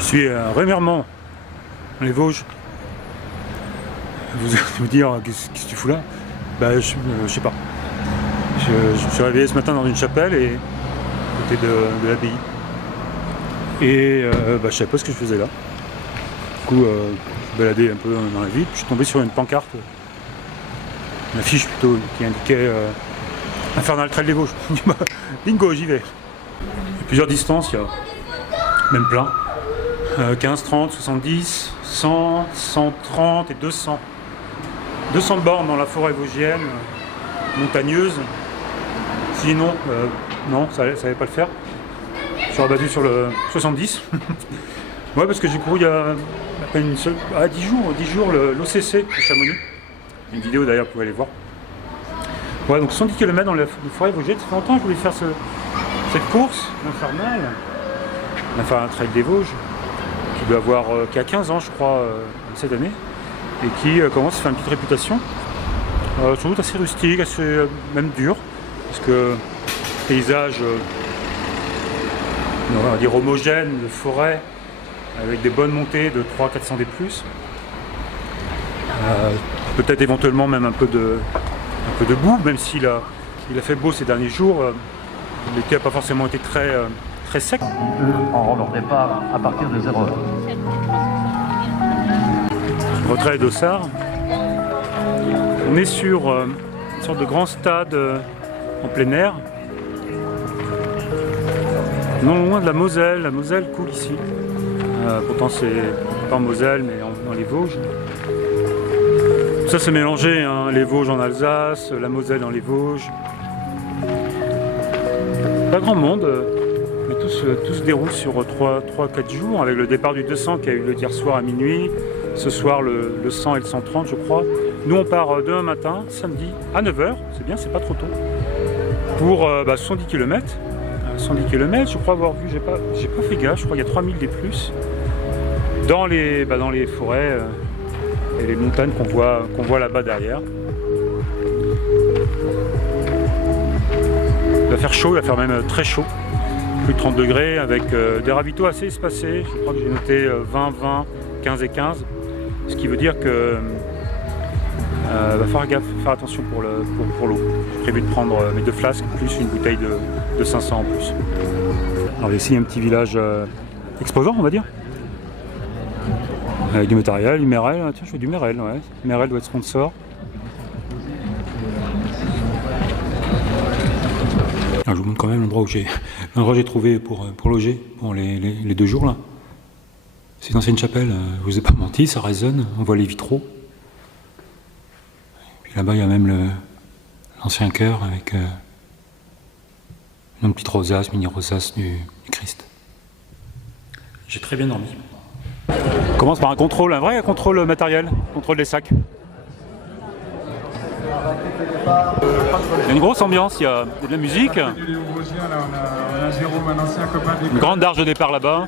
Je suis à Remiremont, dans les Vosges. Vous allez me dire, qu'est-ce que tu fous là? Bah, je sais pas. Je me suis réveillé ce matin dans une chapelle et à côté de l'abbaye. Et je savais pas ce que je faisais là. Du coup, je baladais un peu dans la ville. Je suis tombé sur une pancarte, une affiche plutôt, qui indiquait Infernal Trail des Vosges. Bingo, j'y vais. Il y a plusieurs distances, il y a même plein. 15, 30, 70, 100, 130 et 200. 200 bornes dans la forêt vosgienne, montagneuse. Sinon, non, ça n'allait pas le faire. Je suis rabattu sur le 70. Ouais, parce que j'ai couru il y a à peine 10 jours l'OCC de Chamonix. Une vidéo d'ailleurs, vous pouvez aller voir. Ouais, donc 110 km dans la forêt vosgienne. Ça fait longtemps que je voulais faire cette course infernale. Enfin, un trail des Vosges, qui a 15 ans, je crois, cette année. Et qui commence à faire une petite réputation, sans doute assez rustique, assez même dur, parce que paysage, on va dire homogène, de forêt, avec des bonnes montées de 300-400 des plus, peut-être éventuellement même un peu de boue, même s'il a fait beau ces derniers jours, l'été n'a pas forcément été très sec. En leur départ à partir de 0 heure. Retrait d'Ossard. On est sur une sorte de grand stade en plein air. Non loin de la Moselle. La Moselle coule ici. Pourtant c'est pas en Moselle mais dans les Vosges. Tout ça c'est mélangé, hein, les Vosges en Alsace, la Moselle dans les Vosges. Pas grand monde, mais tout se déroule sur 3-4 jours avec le départ du 200 qui a eu lieu hier soir à minuit. Ce soir le 100 et le 130 je crois. Nous on part demain matin, samedi à 9h, c'est bien, c'est pas trop tôt. Pour 70 km. 110 km, je crois avoir vu, j'ai pas fait gaffe, je crois qu'il y a 3000 des plus. Dans les forêts et les montagnes qu'on voit là-bas derrière. Il va faire chaud, il va faire même très chaud. Plus de 30 degrés avec des ravitaux assez espacés. Je crois que j'ai noté 20, 20, 15 et 15. Ce qui veut dire que va faire gaffe, faire attention pour l'eau. J'ai prévu de prendre mes 2 flasques plus une bouteille de 500 en plus. Alors ici un petit village exposant on va dire. Avec du matériel, du Merrell. Tiens je fais du Merrell, ouais. Merrell doit être sponsor. Alors, je vous montre quand même l'endroit où j'ai trouvé pour loger pour les 2 jours là. C'est une ancienne chapelle, je vous ai pas menti, ça résonne, on voit les vitraux. Et puis là-bas il y a même l'ancien chœur avec une petite rosace, mini rosace du Christ. J'ai très bien dormi. On commence par un vrai contrôle matériel, contrôle des sacs. Il y a une grosse ambiance, il y a de la musique. Une grande arche de départ là-bas.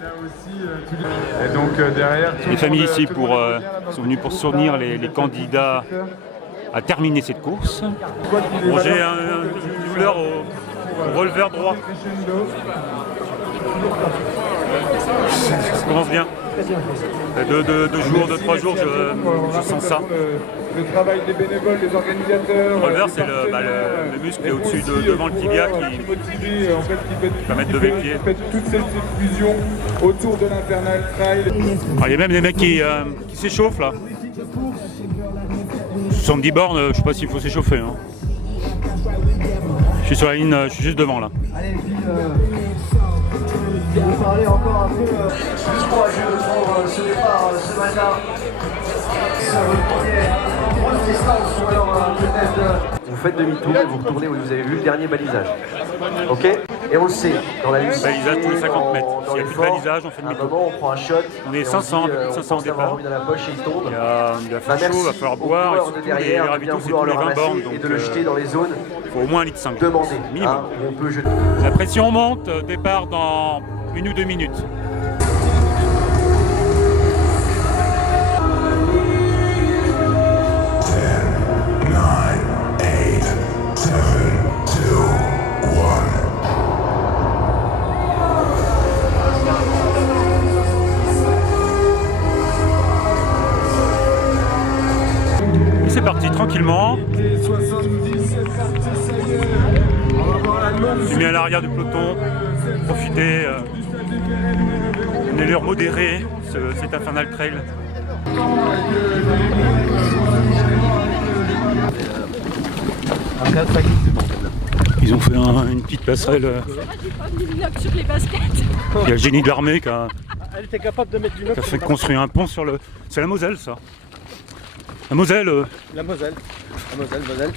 Et donc derrière, les familles ici sont venues pour soutenir les candidats à terminer cette course. Bon, j'ai une douleur au releveur droit. Ça commence bien. 2-3 jours, je sens ça. Le travail des bénévoles, des organisateurs. Le releveur, c'est le muscle qui est au-dessus devant le tibia qui permet de lever le pied. Toute cette fusion autour de l'Infernal Trail. Il y a même des mecs qui s'échauffent là. 70 bornes, je sais pas s'il faut s'échauffer. Hein. Je suis sur la ligne, je suis juste devant là. Allez, je vais vous parler encore un peu plus courageux pour ce départ ce matin. Sur une première grosse distance ou alors peut-être. Vous faites demi-tour et vous retournez où vous avez vu le dernier balisage. Ok? Et on le sait, dans la liste. Balisage tous les 50 mètres. S'il n'y a plus de balisage, on fait demi-tour. À un moment, on prend un shot. On est 500 au départ. Dans la poche et il tombe. Il va faire chaud, il va falloir boire. Et surtout, les ravitaux, c'est tous les 20 bornes. Et de le jeter dans les zones. Il faut au moins 1,5 litre. Demandez. Minimum. On peut jeter. La pression monte, départ dans 1 ou 2 minutes. suis mis à l'arrière du peloton, profiter d'une allure modérée, cet Infernal Trail. Ils ont fait une petite passerelle. Sur les baskets. Il y a le génie de l'armée qui a Elle était capable de mettre du neuf. fait construire un pont sur le... C'est la Moselle, ça. La Moselle, La Moselle. La Moselle.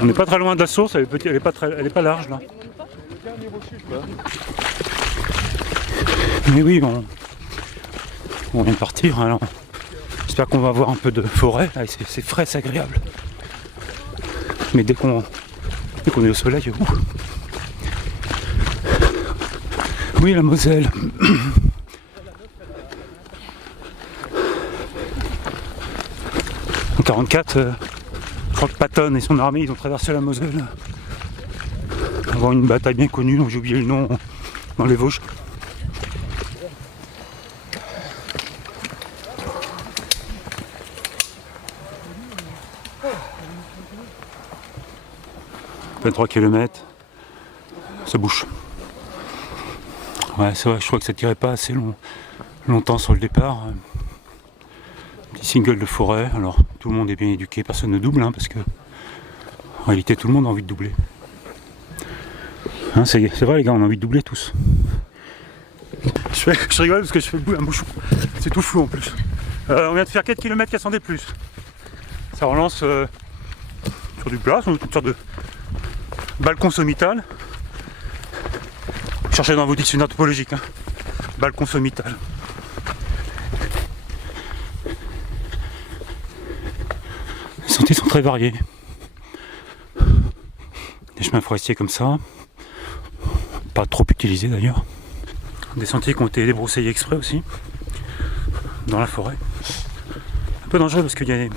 on n'est pas très loin de la source, elle est pas large là. Mais oui, on vient de partir, alors j'espère qu'on va avoir un peu de forêt. Ah, c'est frais, c'est agréable. Mais dès qu'on est au soleil, oui, la Moselle. En 1944, je crois que Patton et son armée, ils ont traversé la Moselle avant une bataille bien connue, dont j'ai oublié le nom, dans les Vosges. À peine 3 km, ça bouge. Ouais, c'est vrai, je crois que ça tirait pas assez longtemps sur le départ. Petit single de forêt, alors tout le monde est bien éduqué, personne ne double, hein, parce que en réalité tout le monde a envie de doubler. Hein, c'est vrai les gars, on a envie de doubler tous. Je rigole parce que je fais un bouchon, c'est tout flou en plus. On vient de faire 4 km 400 D+. Ça relance sur du plat, sur une sorte de balcon sommital. Cherchez dans vos dictionnaires topologiques, hein. Balcon sommital. Les sentiers sont très variés. Des chemins forestiers comme ça, pas trop utilisés d'ailleurs. Des sentiers qui ont été débroussaillés exprès aussi, dans la forêt. Un peu dangereux parce qu'il y a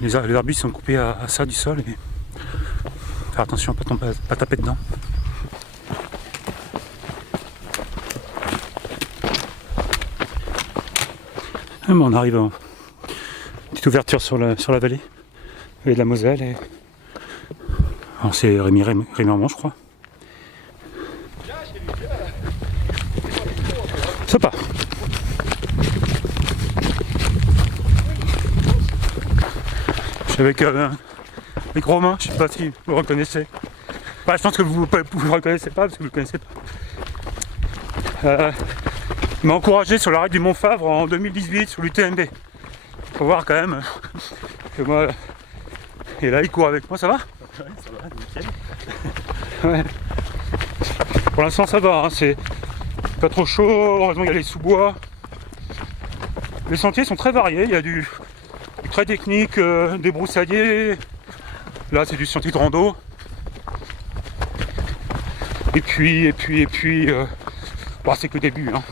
les arbustes sont coupés à ça du sol et faire attention à ne pas taper dedans. Ah, on arrive à une petite ouverture sur la vallée de la Moselle. Et... alors c'est Rémiremont, je crois. Ça part. Je suis avec Romain, je sais pas si vous reconnaissez. Bah, je pense que vous ne reconnaissez pas parce que vous ne le connaissez pas. Il m'a encouragé sur l'arrêt du Mont Favre en 2018 sur l'UTMB. Faut voir quand même que moi. Et là il court avec moi, ça va? Ouais, ça va, nickel. Ouais. Pour l'instant ça va, hein, c'est pas trop chaud, heureusement il y a les sous-bois. Les sentiers sont très variés, il y a du très technique, des broussailliers. Là c'est du sentier de rando. Et puis, bon, c'est que le début. Hein.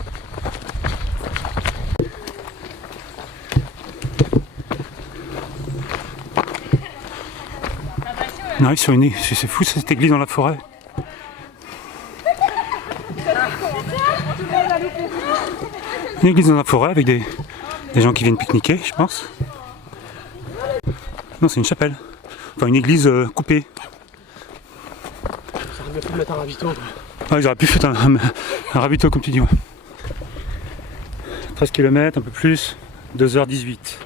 On arrive sur une église, c'est fou cette église dans la forêt. Une église dans la forêt avec des gens qui viennent pique-niquer, je pense. Non, c'est une chapelle. Enfin, une église coupée. Ça aurait bien pu mettre un ravito. Ouais, j'aurais pu faire un ravito comme tu dis. Ouais. 13 km, un peu plus, 2h18.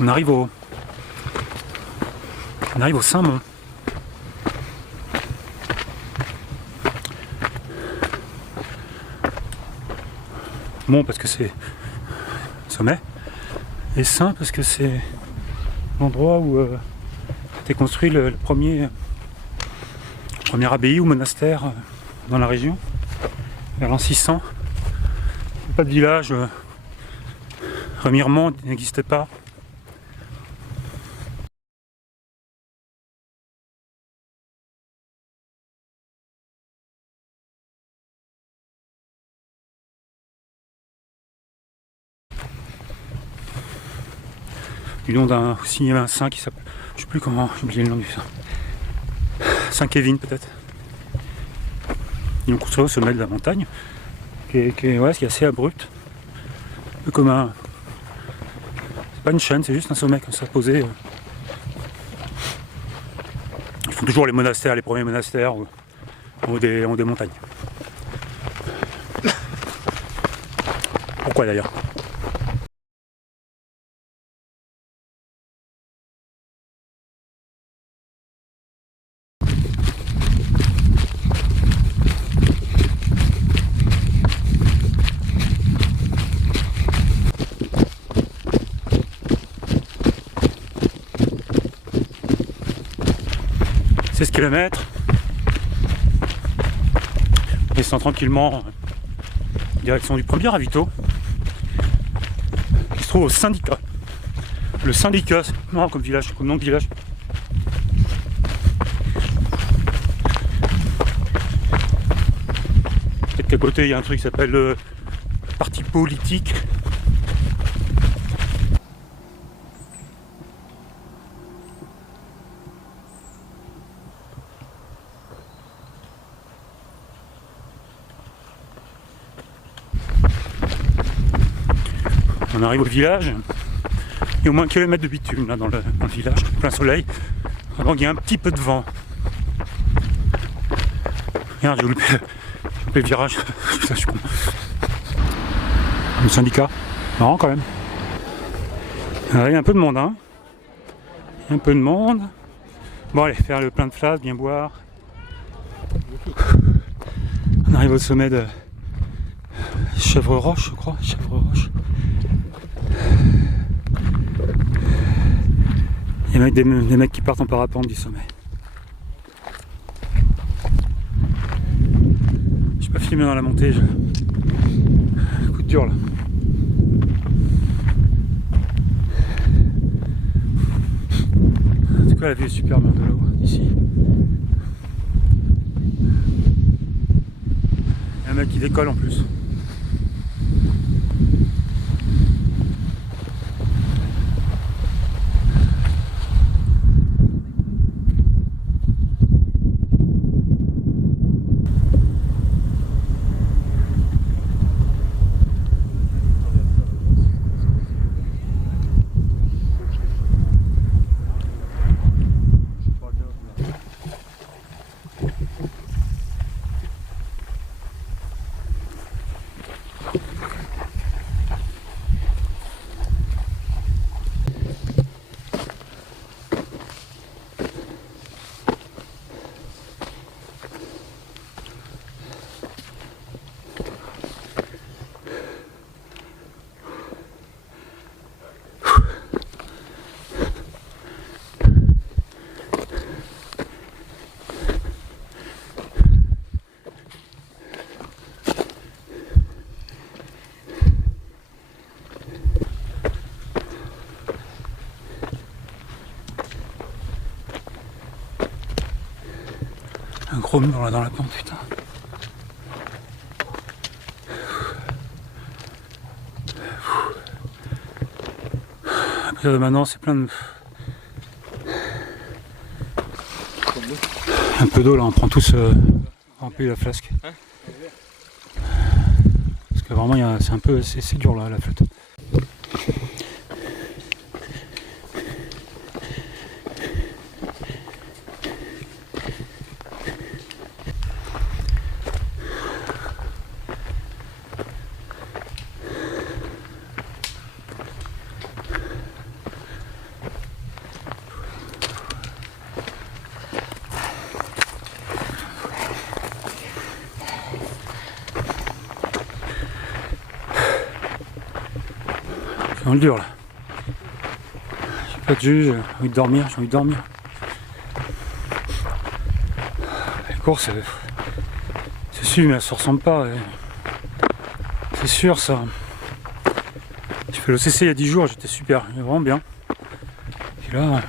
On arrive au Saint-Mont. Mont parce que c'est sommet, et Saint parce que c'est l'endroit où a été construit le premier abbaye ou monastère dans la région, vers l'an 600. Pas de village, Rémiremont n'existait pas. Du nom d'un aussi, il y avait un saint qui s'appelle, je sais plus comment, j'ai oublié le nom du saint. Saint Kevin peut-être. Ils l'ont construit au sommet de la montagne, qui est assez abrupt. Un peu comme un. C'est pas une chaîne, c'est juste un sommet comme ça posé Ils font toujours les monastères, les premiers monastères ou des montagnes. Pourquoi d'ailleurs? C'est 16 km. On descend tranquillement en direction du premier ravito qui se trouve au syndicat. Le syndicat, c'est marrant comme village, comme nom de village. Peut-être qu'à côté il y a un truc qui s'appelle le parti politique. On arrive au village, il y a au moins 1 km de bitume là dans le village, plein soleil, avant qu'il y ait un petit peu de vent. Regarde, j'ai loupé le virage, putain, je suis con. Le syndicat, marrant quand même. Alors, il y a un peu de monde, hein. Il y a un peu de monde. Bon allez, faire le plein de flasques, bien boire. On arrive au sommet de Chèvre-Roche, je crois, Chèvre-Roche. Il y a des mecs qui partent en parapente du sommet. Je peux pas filmer dans la montée, coup de dur là. En tout cas la vue est super bien de là-haut, d'ici. Il y a un mec qui décolle en plus. Un gros mur là dans la pente, putain. À partir de maintenant, c'est plein de... Un peu d'eau là, on prend tous remplir la flasque. Parce que vraiment, c'est un peu... C'est dur là, la flotte. C'est dans le dur là. J'ai pas de jus, j'ai envie de dormir, La course, c'est sûr, mais elle se ressemble pas. C'est sûr ça. J'ai fait l'OCC il y a 10 jours, j'étais super, vraiment bien. Et là,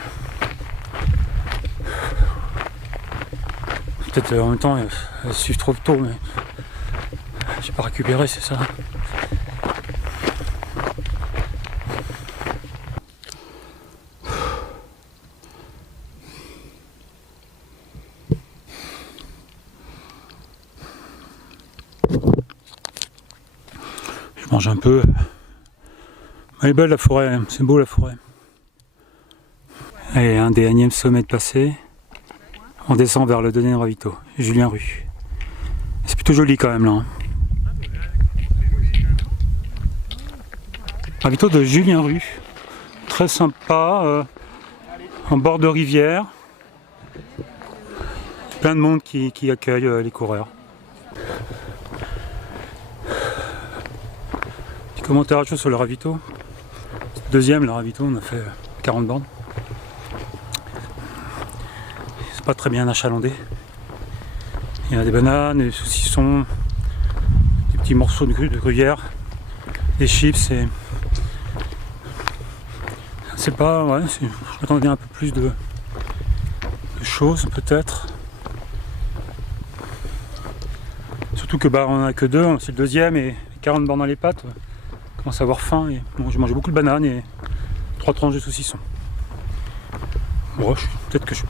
peut-être en même temps, elle suit trop tôt, mais j'ai pas récupéré, c'est ça. Je mange un peu. Elle est belle la forêt, c'est beau la forêt. Et un des énièmes sommets de passé. On descend vers le deuxième ravito, Julien Rue. C'est plutôt joli quand même là. Hein. Ravito de Julien Rue. Très sympa, en bord de rivière. Plein de monde qui accueille les coureurs. Petit commentaire à chaud sur le ravito. Deuxième, le ravito, on a fait 40 bornes. C'est pas très bien achalandé. Il y a des bananes, des saucissons, des petits morceaux de gruyère, des chips et... C'est pas... Ouais, je m'attendais un peu plus de choses peut-être. Surtout que bah on en a que deux, c'est le deuxième et 40 bornes dans les pattes. On commence à avoir faim et bon, j'ai mangé beaucoup de bananes et 3 tranches de saucisson. Bon, peut-être que je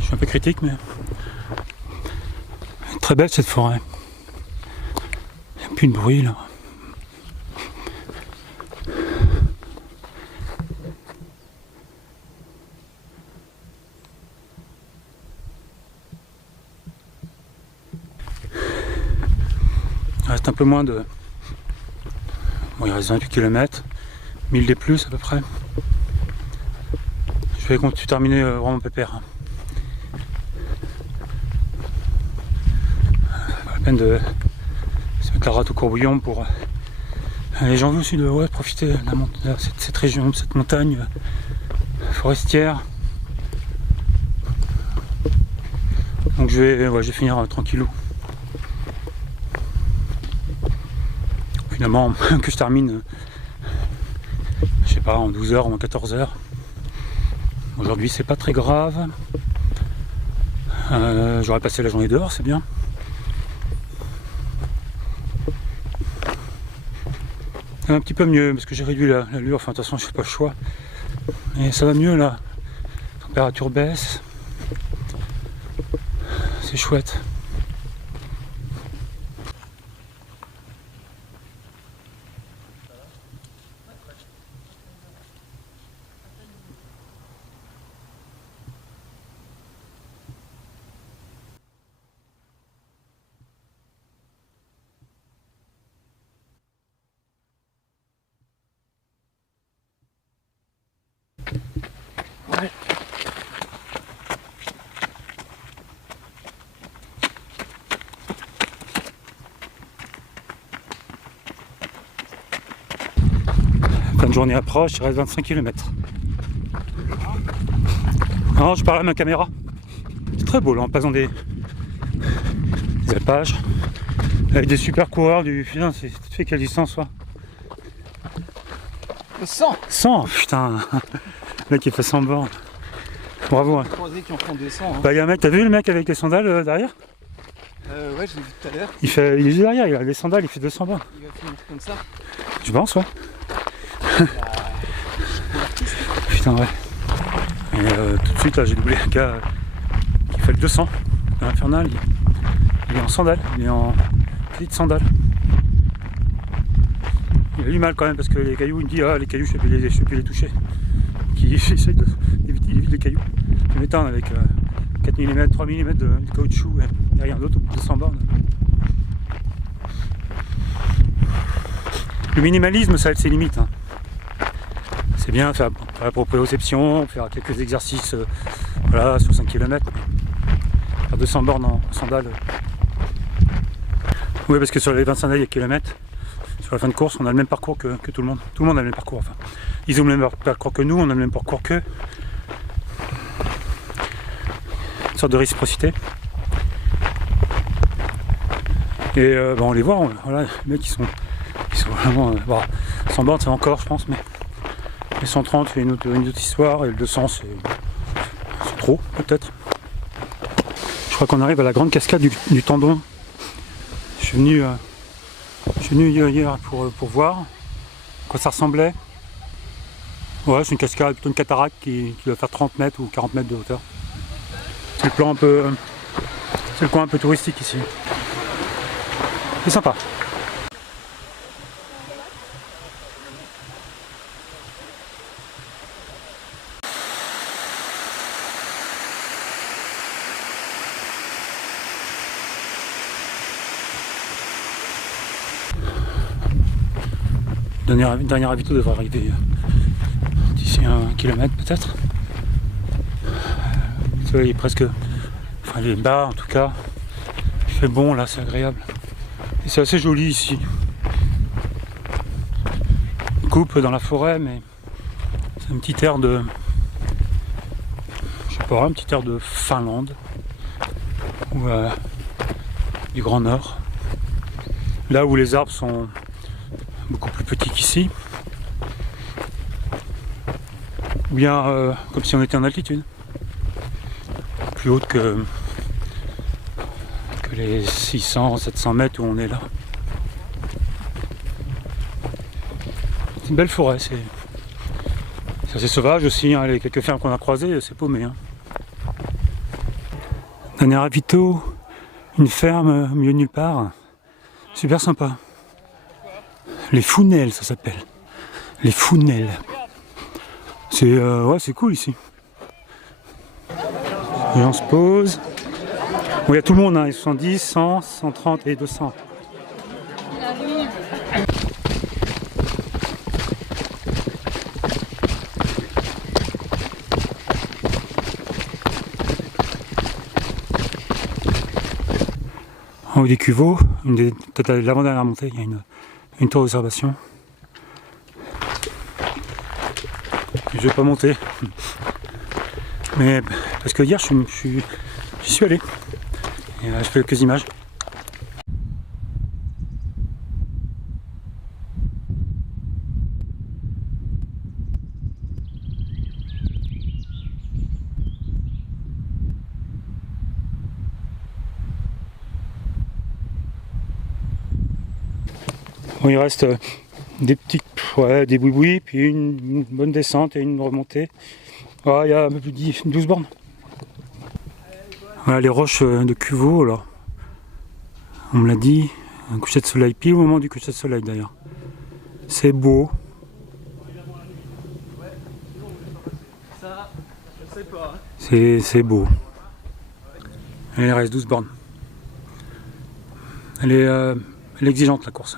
suis un peu critique, mais très belle cette forêt. Il n'y a plus de bruit là. Il reste un peu moins de... Bon, il reste 28 km, 1000 des plus à peu près. Je vais terminer vraiment pépère. Pas la peine de se mettre la rate au courbouillon pour... J'ai envie aussi de profiter de cette région, de cette montagne forestière. Donc je vais finir tranquillou. Finalement, que je termine, je sais pas, en 12 heures ou en 14 heures. Aujourd'hui, c'est pas très grave. J'aurais passé la journée dehors, c'est bien. Ça va un petit peu mieux parce que j'ai réduit l'allure. Enfin, de toute façon, je fais pas le choix. Et ça va mieux là. La température baisse. C'est chouette. Ouais. Fin de journée approche, il reste 25 km. Non, je parle à ma caméra. C'est très beau là, en passant des alpages. Avec des super coureurs du... Putain, tu fais quelle distance toi? 100. 100, putain. Le mec il fait 100 bornes. Bravo. Hein. Croisés qui en font 200. Hein. Bah, y a un mec, t'as vu le mec avec les sandales derrière? Ouais, je l'ai vu tout à l'heure. Il est juste derrière, il a les sandales, il fait 200 bornes. Il va finir comme ça. Tu penses, ouais? Putain, ouais. Et tout de suite, là, j'ai doublé un gars qui fait le 200 dans l'Infernal. Il est en sandales, il est en petite sandale. Il a eu mal quand même parce que les cailloux, il me dit ah les cailloux je sais plus les toucher. Il essaye d'éviter les cailloux. Je m'éteins avec 4 mm, 3 mm de caoutchouc et rien d'autre au bout de 200 bornes. Le minimalisme ça a ses limites. Hein. C'est bien faire la proprioception, faire quelques exercices voilà, sur 5 km. Faire 200 bornes en sandales. Oui parce que sur les 25 km, sur la fin de course, on a le même parcours que tout le monde. Tout le monde a le même parcours. Enfin, ils ont le même parcours que nous, on a le même parcours qu'eux. Une sorte de réciprocité. Et bah, on les voit, voilà, les mecs ils sont vraiment... Bon, 100 bornes c'est encore je pense, mais les 130 c'est une autre histoire, et le 200 c'est trop peut-être. Je crois qu'on arrive à la grande cascade du Tendon. Je suis venu hier pour voir à quoi ça ressemblait. Ouais, c'est une cascade, plutôt une cataracte qui doit faire 30 mètres ou 40 mètres de hauteur. C'est le plan un peu... C'est le coin un peu touristique ici. C'est sympa. Le dernier ravito devrait arriver d'ici 1 kilomètre peut-être. Le soleil est presque... Enfin il est bas en tout cas. Il fait bon là, c'est agréable. Et c'est assez joli ici. Il coupe dans la forêt mais c'est un petit air de... Je sais pas, un petit air de Finlande. Ou du Grand Nord. Là où les arbres sont beaucoup plus petits qu'ici. Ou bien comme si on était en altitude. Plus haute que les 600-700 mètres où on est là. C'est une belle forêt, c'est assez sauvage aussi, hein. Les quelques fermes qu'on a croisées, c'est paumé. Hein. Dernier ravito, une ferme au milieu de nulle part. Super sympa. Les Founelles, ça s'appelle. Les Founelles. C'est ouais, c'est cool ici. Et on se pose. Bon, il y a tout le monde, hein, les 70, 100, 130 et 200. En haut des cuveaux, peut-être l'avant-dernière montée, il y a une tour d'observation. Je vais pas monter. Mais parce que hier j'y suis allé. Et je fais quelques images. Bon, il reste des petites, ouais, des boui-boui, puis une bonne descente et une remontée. Ah, il y a un peu plus de 12 bornes. Voilà les roches de Cuveau, alors. On me l'a dit, un coucher de soleil, pile au moment du coucher de soleil d'ailleurs. C'est beau. C'est beau. Et il reste 12 bornes. Elle est exigeante la course.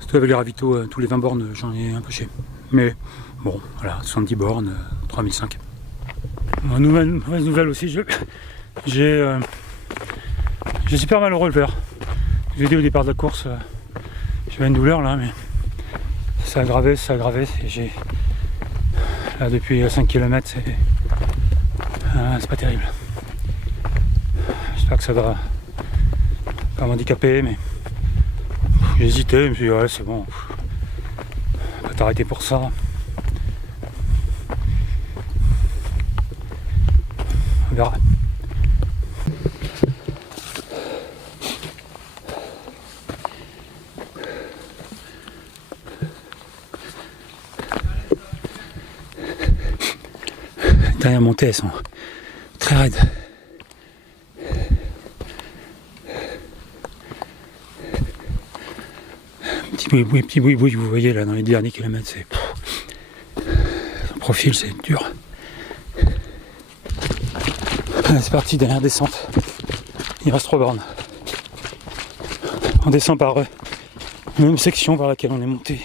Surtout avec les ravitaux, tous les 20 bornes, j'en ai un peu chier. Mais bon, voilà, 70 bornes, 3005. Mauvaise nouvelle aussi, j'ai super mal au relever. J'ai dit au départ de la course, j'avais une douleur là, mais ça a aggravé. Et j'ai là depuis 5 km, c'est pas terrible. J'espère que ça va pas m'handicaper, mais j'ai hésité, je me suis dit ouais c'est bon, on va t'arrêter pour ça. On verra. Les dernières montées, elles sont très raides. Petit boui, vous voyez là dans les derniers kilomètres, c'est son profil, c'est dur. C'est parti, dernière descente. Il reste 3 bornes. On descend par la même section par laquelle on est monté.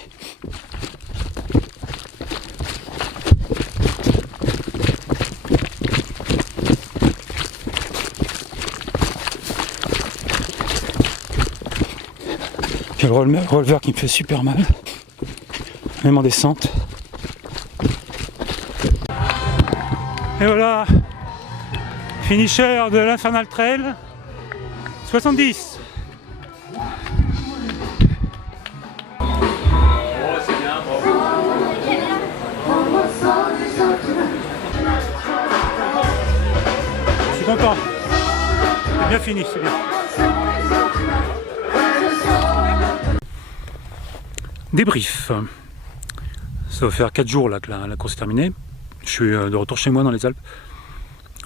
J'ai le relever qui me fait super mal, même en descente. Et voilà, finisher de l'Infernal Trail, 70. Je suis content, c'est bien fini, c'est bien. Débrief. Ça va faire 4 jours là que la course est terminée. Je suis de retour chez moi dans les Alpes.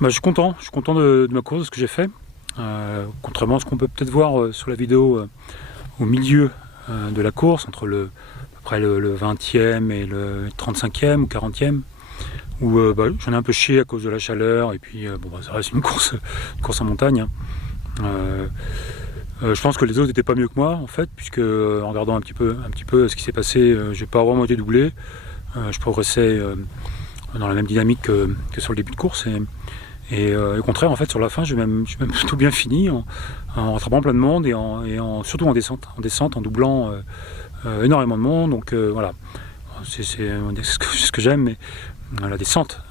Bah, je suis content de ma course, de ce que j'ai fait. Contrairement à ce qu'on peut peut-être voir sur la vidéo au milieu de la course, entre à peu près le 20e et le 35e ou 40e, où j'en ai un peu chié à cause de la chaleur, et puis ça reste une course en montagne. Je pense que les autres n'étaient pas mieux que moi en fait, puisque en regardant un petit peu ce qui s'est passé, j'ai pas vraiment été doublé. Je progressais dans la même dynamique que sur le début de course et au contraire en fait sur la fin j'ai même plutôt bien fini en rattrapant plein de monde surtout en descente en doublant énormément de monde. Donc voilà, c'est ce que j'aime, mais la descente,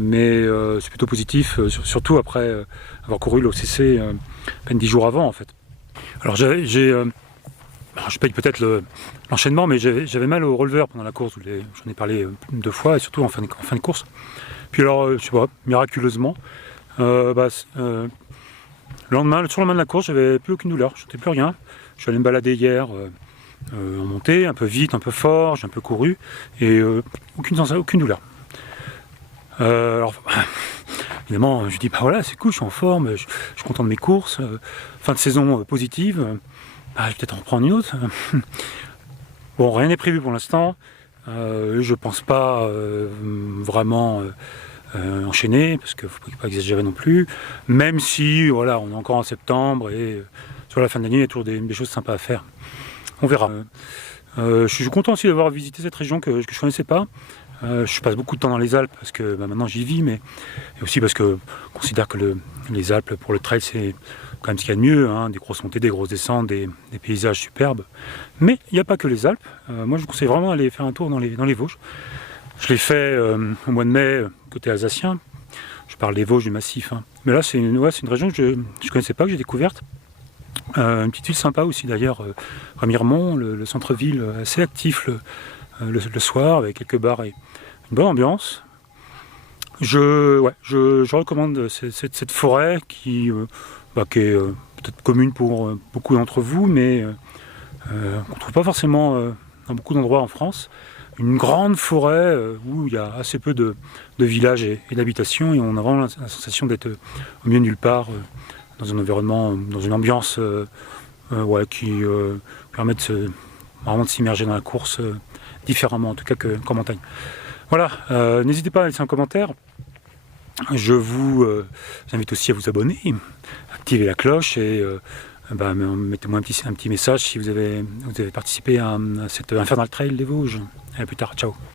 mais c'est plutôt positif, surtout après avoir couru l'OCC à peine 10 jours avant en fait. Alors je paye peut-être l'enchaînement, mais j'avais mal au releveur pendant la course, j'en ai parlé 2 fois, et surtout en fin de course. Puis alors, je sais pas, miraculeusement, le surlendemain de la course, j'avais plus aucune douleur, je sentais plus rien. Je suis allé me balader hier en montée, un peu vite, un peu fort, j'ai un peu couru, et aucune douleur. Alors, évidemment, je dis, bah voilà, c'est cool, je suis en forme, je suis content de mes courses, fin de saison positive, je vais peut-être en reprendre une autre. Bon, rien n'est prévu pour l'instant, je pense pas vraiment enchaîner, parce qu'il ne faut pas exagérer non plus, même si, voilà, on est encore en septembre, et sur la fin de l'année, il y a toujours des choses sympas à faire. On verra. Je suis content aussi d'avoir visité cette région que je ne connaissais pas. Je passe beaucoup de temps dans les Alpes parce que maintenant j'y vis, mais et aussi parce que je considère que les Alpes pour le trail c'est quand même ce qu'il y a de mieux, hein, des grosses montées, des grosses descentes, des paysages superbes. Mais il n'y a pas que les Alpes. Moi je vous conseille vraiment d'aller faire un tour dans les Vosges. Je l'ai fait au mois de mai côté alsacien. Je parle des Vosges, du massif. Hein. Mais là c'est une région que je ne connaissais pas, que j'ai découverte. Une petite ville sympa aussi d'ailleurs, Remiremont, le centre-ville assez actif le soir avec quelques bars et une bonne ambiance. Je recommande cette forêt qui est peut-être commune pour beaucoup d'entre vous, mais qu'on ne trouve pas forcément dans beaucoup d'endroits en France. Une grande forêt où il y a assez peu de villages et d'habitations, et on a vraiment la sensation d'être au milieu de nulle part, dans un environnement, dans une ambiance qui permet vraiment de s'immerger dans la course différemment en tout cas qu'en montagne. Voilà, n'hésitez pas à laisser un commentaire. Je vous invite aussi à vous abonner, activer la cloche et mettez-moi un petit message si vous avez participé à cette Infernal Trail des Vosges. À plus tard, ciao.